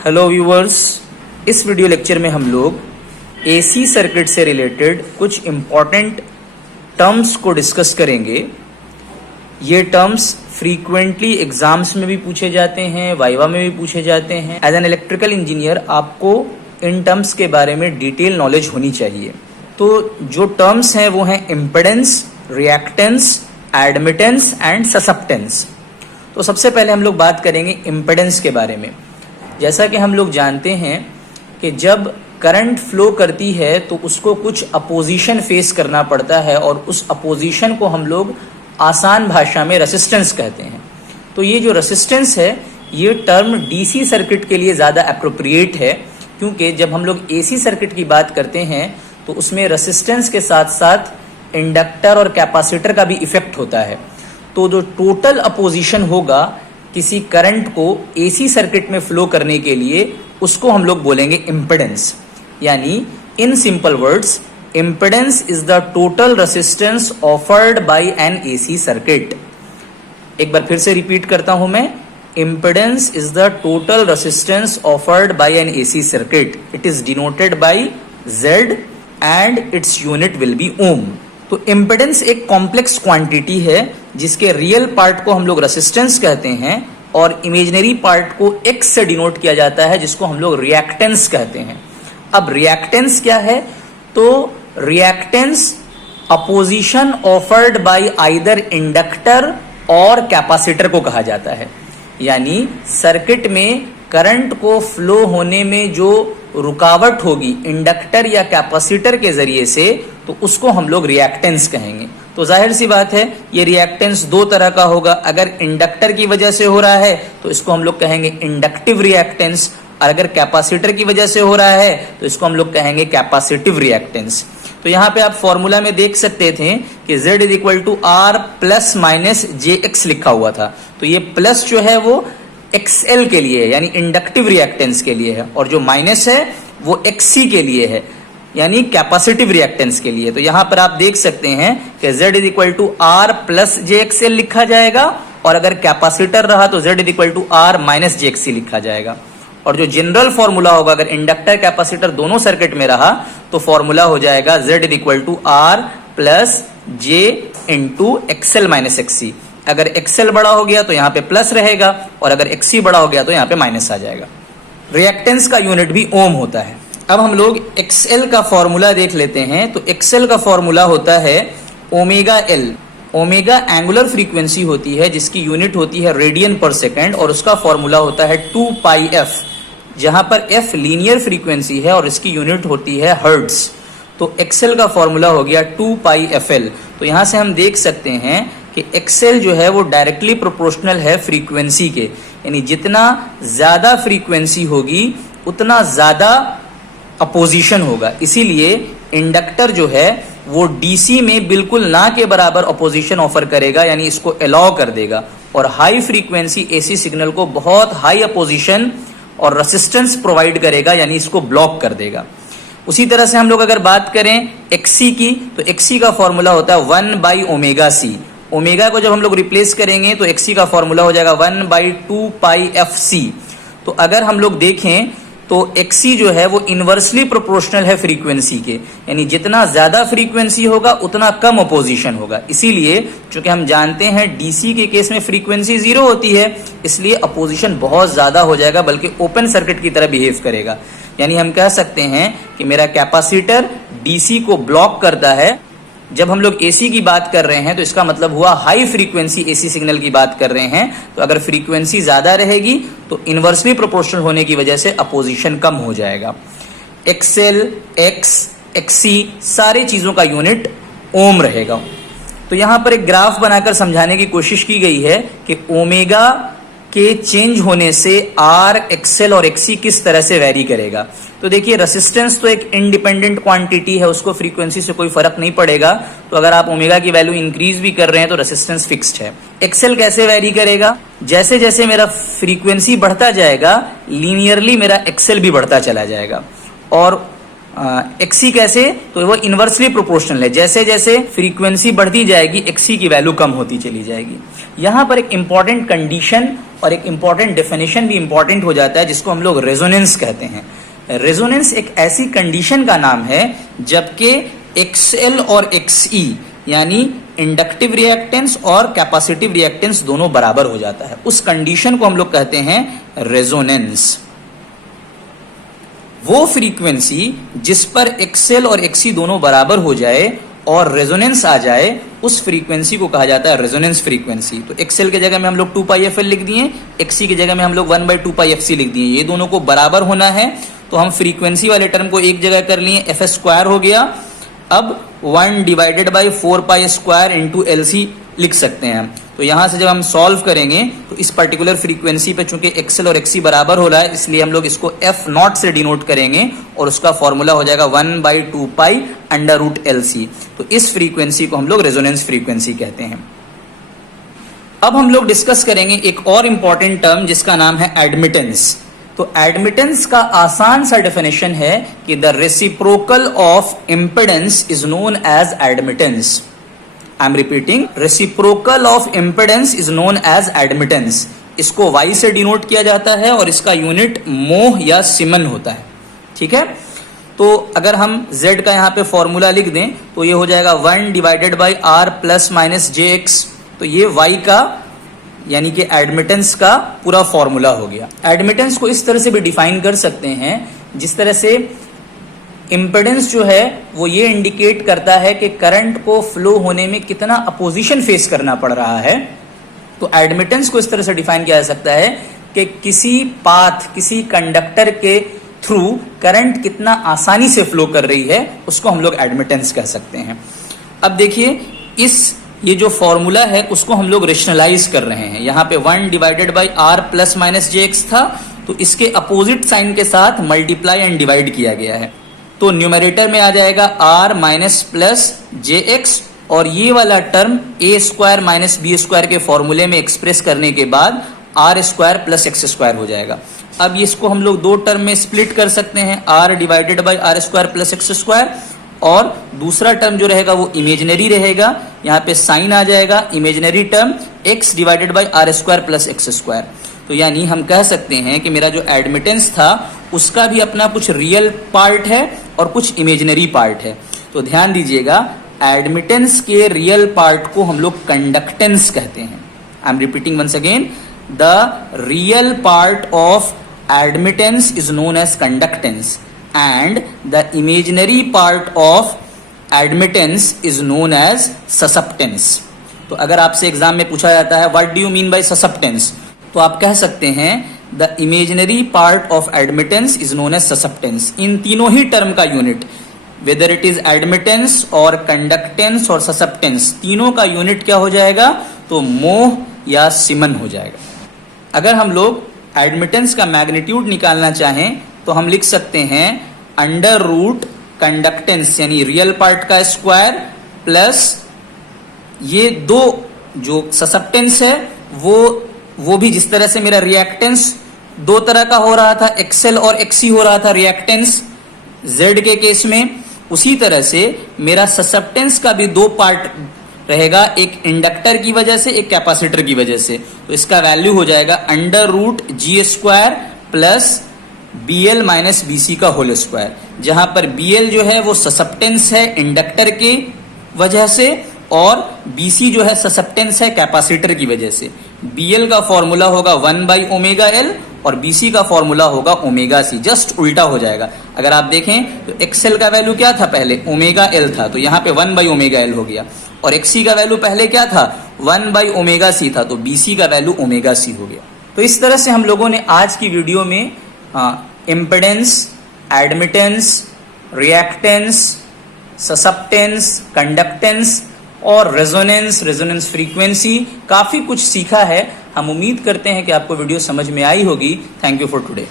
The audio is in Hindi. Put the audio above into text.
हेलो व्यूअर्स, इस वीडियो लेक्चर में हम लोग एसी सर्किट से रिलेटेड कुछ इम्पॉर्टेंट टर्म्स को डिस्कस करेंगे। ये टर्म्स फ्रीक्वेंटली एग्जाम्स में भी पूछे जाते हैं, वाइवा में भी पूछे जाते हैं। एज एन इलेक्ट्रिकल इंजीनियर आपको इन टर्म्स के बारे में डिटेल नॉलेज होनी चाहिए। तो जो टर्म्स हैं वो हैं impedance, reactance, admittance and susceptance. तो सबसे पहले हम लोग बात करेंगे इम्पिडेंस के बारे में। जैसा कि हम लोग जानते हैं कि जब करंट फ्लो करती है तो उसको कुछ अपोजिशन फेस करना पड़ता है और उस अपोजिशन को हम लोग आसान भाषा में रेसिस्टेंस कहते हैं। तो ये जो रेसिस्टेंस है ये टर्म डीसी सर्किट के लिए ज़्यादा अप्रोप्रिएट है, क्योंकि जब हम लोग एसी सर्किट की बात करते हैं तो उसमें रेसिस्टेंस के साथ साथ इंडक्टर और कैपेसिटर का भी इफेक्ट होता है। तो जो टोटल अपोजिशन होगा किसी करंट को एसी सर्किट में फ्लो करने के लिए उसको हम लोग बोलेंगे इम्पिडेंस। यानी in simple words, impedance is the total resistance offered by an AC circuit. एक बार फिर से रिपीट करता हूं मैं, impedance is the total resistance offered by an AC circuit. It is denoted by Z and its unit will be ohm. तो इम्पिडेंस एक कॉम्प्लेक्स क्वांटिटी है जिसके रियल पार्ट को हम लोग रेसिस्टेंस कहते हैं और इमेजिनरी पार्ट को X से डिनोट किया जाता है जिसको हम लोग रिएक्टेंस कहते हैं। अब रिएक्टेंस क्या है? तो reactance opposition offered by either inductor और कैपेसिटर को कहा जाता है। यानी सर्किट में करंट को फ्लो होने में जो रुकावट होगी इंडक्टर या कैपेसिटर के जरिए से, तो उसको हम लोग रिएक्टेंस कहेंगे। तो जाहिर सी बात है ये रिएक्टेंस दो तरह का होगा। अगर इंडक्टर की वजह से हो रहा है तो इसको हम लोग कहेंगे इंडक्टिव रिएक्टेंस, और अगर कैपेसिटर की वजह से हो रहा है तो इसको हम लोग कहेंगे कैपेसिटिव रिएक्टेंस। तो यहाँ पे आप फॉर्मूला में देख सकते थे कि Z is equal to R plus minus JX लिखा हुआ था। तो ये प्लस जो है वो XL के लिए है, यानी इंडक्टिव रिएक्टेंस के लिए है, और जो माइनस है वो XC के लिए है, यानी कैपेसिटिव रिएक्टेंस के लिए। तो यहां पर आप देख सकते हैं कि Z is equal to R plus JXL लिखा जाएगा, और अगर कैपेसिटर रहा तो Z is equal to R minus JXC लिखा जाएगा। और जो जनरल फॉर्मूला होगा अगर इंडक्टर कैपेसिटर दोनों सर्किट में रहा तो फॉर्मूला हो जाएगा Z is equal to R plus J into XL minus XC। अगर XL बड़ा हो गया तो यहाँ पे प्लस रहेगा, और अगर XC बड़ा हो गया तो यहाँ पे माइनस आ जाएगा। रिएक्टेंस का यूनिट भी ओम होता है। अब हम लोग XL का फॉर्मूला देख लेते हैं। तो XL का फॉर्मूला होता है omega L। Omega angular frequency होती है जिसकी यूनिट होती है रेडियन पर सेकेंड, और उसका फॉर्मूला होता है 2 पाई f, जहां पर f लीनियर फ्रीक्वेंसी है और इसकी यूनिट होती है हर्ट्ज। तो XL का फॉर्मूला हो गया 2 पाई FL। तो यहां से हम देख सकते हैं कि XL जो है वो डायरेक्टली प्रोपोर्शनल है फ्रीक्वेंसी के, यानी जितना ज्यादा फ्रीक्वेंसी होगी उतना ज्यादा अपोजिशन होगा। इसीलिए इंडक्टर जो है वो डीसी में बिल्कुल ना के बराबर अपोजिशन ऑफर करेगा, यानी इसको अलाउ कर देगा, और हाई फ्रीक्वेंसी एसी सिग्नल को बहुत हाई अपोजिशन और रेसिस्टेंस प्रोवाइड करेगा, यानी इसको ब्लॉक कर देगा। उसी तरह से हम लोग अगर बात करें XC की, तो XC का फॉर्मूला होता है 1 बाई ओमेगा C। ओमेगा को जब हम लोग रिप्लेस करेंगे तो XC का फॉर्मूला हो जाएगा 1 बाई 2 पाई FC। तो अगर हम लोग देखें तो XC जो है वो इनवर्सली प्रोपोर्शनल है फ्रीक्वेंसी के, यानी जितना ज्यादा फ्रीक्वेंसी होगा उतना कम अपोजिशन होगा। इसीलिए चूंकि हम जानते हैं डीसी के केस में फ्रीक्वेंसी 0 होती है, इसलिए अपोजिशन बहुत ज्यादा हो जाएगा, बल्कि ओपन सर्किट की तरह बिहेव करेगा। यानी हम कह सकते हैं कि मेरा कैपेसिटर डीसी को ब्लॉक करता है। जब हम लोग एसी की बात कर रहे हैं तो इसका मतलब हुआ हाई फ्रीक्वेंसी एसी सिग्नल की बात कर रहे हैं। तो अगर फ्रीक्वेंसी ज्यादा रहेगी तो इनवर्सली प्रोपोर्शनल होने की वजह से अपोजिशन कम हो जाएगा। XL, X, XC सारी चीजों का यूनिट ओम रहेगा। तो यहां पर एक ग्राफ बनाकर समझाने की कोशिश की गई है कि ओमेगा के चेंज होने से R, XL और XC किस तरह से वेरी करेगा। तो देखिए रेसिस्टेंस तो एक इंडिपेंडेंट क्वांटिटी है, उसको फ्रीक्वेंसी से कोई फर्क नहीं पड़ेगा। तो अगर आप ओमेगा की वैल्यू इंक्रीज भी कर रहे हैं तो रेसिस्टेंस फिक्स्ड है। XL कैसे वेरी करेगा? जैसे जैसे मेरा फ्रीक्वेंसी बढ़ता जाएगा लीनियरली मेरा XL भी बढ़ता चला जाएगा, और XC कैसे, तो वो इनवर्सली प्रोपोर्शनल है, जैसे जैसे फ्रीक्वेंसी बढ़ती जाएगी XC की वैल्यू कम होती चली जाएगी। यहाँ पर एक इंपॉर्टेंट कंडीशन और एक इंपॉर्टेंट डेफिनेशन भी इंपॉर्टेंट हो जाता है, जिसको हम लोग रेजोनेंस कहते हैं। रेजोनेंस एक ऐसी कंडीशन का नाम है जबकि XL और XE यानी इंडक्टिव रिएक्टेंस और कैपेसिटिव रिएक्टेंस दोनों बराबर हो जाता है, उस कंडीशन को हम लोग कहते हैं रेजोनेंस। वो फ्रीक्वेंसी जिस पर XL और XC दोनों बराबर हो जाए और रेजोनेंस आ जाए, उस फ्रीक्वेंसी को कहा जाता है रेजोनेंस फ्रीक्वेंसी। तो XL के जगह में हम लोग 2πfL लिख दिए, XC की जगह में हम लोग 1/2πfc लिख दिए। ये दोनों को बराबर होना है, तो हम फ्रीक्वेंसी वाले टर्म को एक जगह कर लिए, fs² हो गया। अब 1/4π² इंटू LC लिख सकते हैं। तो यहां से जब हम सॉल्व करेंगे तो इस पर्टिकुलर फ्रीक्वेंसी पे चूंकि XL और XC बराबर हो रहा है, इसलिए हम लोग इसको F0 से डिनोट करेंगे और उसका फॉर्मूला हो जाएगा 1/2π√LC। तो इस फ्रीक्वेंसी को हम लोग रेजोनेंस फ्रीक्वेंसी कहते हैं। अब हम लोग डिस्कस करेंगे एक और इंपॉर्टेंट टर्म जिसका नाम है एडमिटेंस। तो एडमिटेंस का आसान सा डेफिनेशन है कि the reciprocal of impedance is known as admittance. I am repeating, reciprocal of impedance is known as admittance. इसको Y से डिनोट किया जाता है और इसका यूनिट मोह या सिमन होता है। ठीक है, तो अगर हम Z का यहाँ पे फॉर्मूला लिख दें तो ये हो जाएगा 1/R ± jx। तो ये Y का यानी कि एडमिटेंस का पूरा फॉर्मूला हो गया। एडमिटेंस को इस तरह से भी डिफाइन कर सकते हैं जिस तरह से इम्पिडेंस जो है वो ये इंडिकेट करता है कि करंट को फ्लो होने में कितना अपोजिशन फेस करना पड़ रहा है। तो एडमिटेंस को इस तरह से डिफाइन किया जा सकता है कि किसी पाथ, किसी कंडक्टर के थ्रू करंट कितना आसानी से फ्लो कर रही है, उसको हम लोग एडमिटेंस कह सकते हैं। अब देखिए, ये जो फॉर्मूला है उसको हम लोग रेशनलाइज कर रहे हैं। यहाँ पे 1/R ± jx था, तो इसके अपोजिट साइन के साथ मल्टीप्लाई एंड डिवाइड किया गया है। तो न्यूमरेटर में आ जाएगा R - jx और ये वाला टर्म A² - B² के फॉर्मूले में एक्सप्रेस करने के बाद R² + x² हो जाएगा। अब इसको हम लोग दो टर्म में स्प्लिट कर सकते हैं, R/R² + x², और दूसरा टर्म जो रहेगा वो इमेजिनरी रहेगा। यहाँ पे साइन आ जाएगा, इमेजिनरी टर्म x/R² + x²। तो यानी हम कह सकते हैं कि मेरा जो एडमिटेंस था उसका भी अपना कुछ रियल पार्ट है और कुछ इमेजिनरी पार्ट है। तो ध्यान दीजिएगा, एडमिटेंस के रियल पार्ट को हम लोग कंडक्टेंस कहते हैं। I am repeating once again, the real part of admittance is known as conductance and the imaginary part of admittance is known as susceptance। तो अगर आपसे एग्जाम में पूछा जाता है what do you mean by susceptance, तो आप कह सकते हैं the imaginary part of admittance is known as susceptance। इन तीनों ही टर्म का unit, whether it is admittance और conductance और susceptance, तीनों का यूनिट क्या हो जाएगा, तो मोह या सिमन हो जाएगा। अगर हम लोग एडमिटेंस का मैग्नीट्यूड निकालना चाहें तो हम लिख सकते हैं √ कंडक्टेंस यानी रियल पार्ट का स्क्वायर प्लस ये दो जो ससेप्टेंस है वो भी जिस तरह से मेरा रिएक्टेंस दो तरह का हो रहा था, XL और XC हो रहा था रिएक्टेंस Z के केस में, उसी तरह से मेरा ससेप्टेंस का भी दो पार्ट रहेगा, एक इंडक्टर की वजह से, एक कैपेसिटर की वजह से। तो इसका वैल्यू हो जाएगा √ G² प्लस BL - BC का होल स्क्वायर, जहां पर BL जो है वो ससेप्टेंस है इंडक्टर की वजह से और BC जो है ससेप्टेंस है कैपेसिटर की वजह से। BL का फॉर्मूला होगा 1/ωL और BC का फॉर्मूला होगा ωc, जस्ट उल्टा हो जाएगा। अगर आप देखें तो XL का वैल्यू क्या था, पहले ωL था, तो यहाँ पे 1/ωL हो गया, और XC का वैल्यू पहले क्या था, 1/ωc था, तो BC का वैल्यू ωc हो गया। तो इस तरह से हम लोगों ने आज की वीडियो में impedance, admittance, reactance, susceptance, conductance और रेजोनेंस फ्रीक्वेंसी काफी कुछ सीखा है। हम उम्मीद करते हैं कि आपको वीडियो समझ में आई होगी। Thank you for today.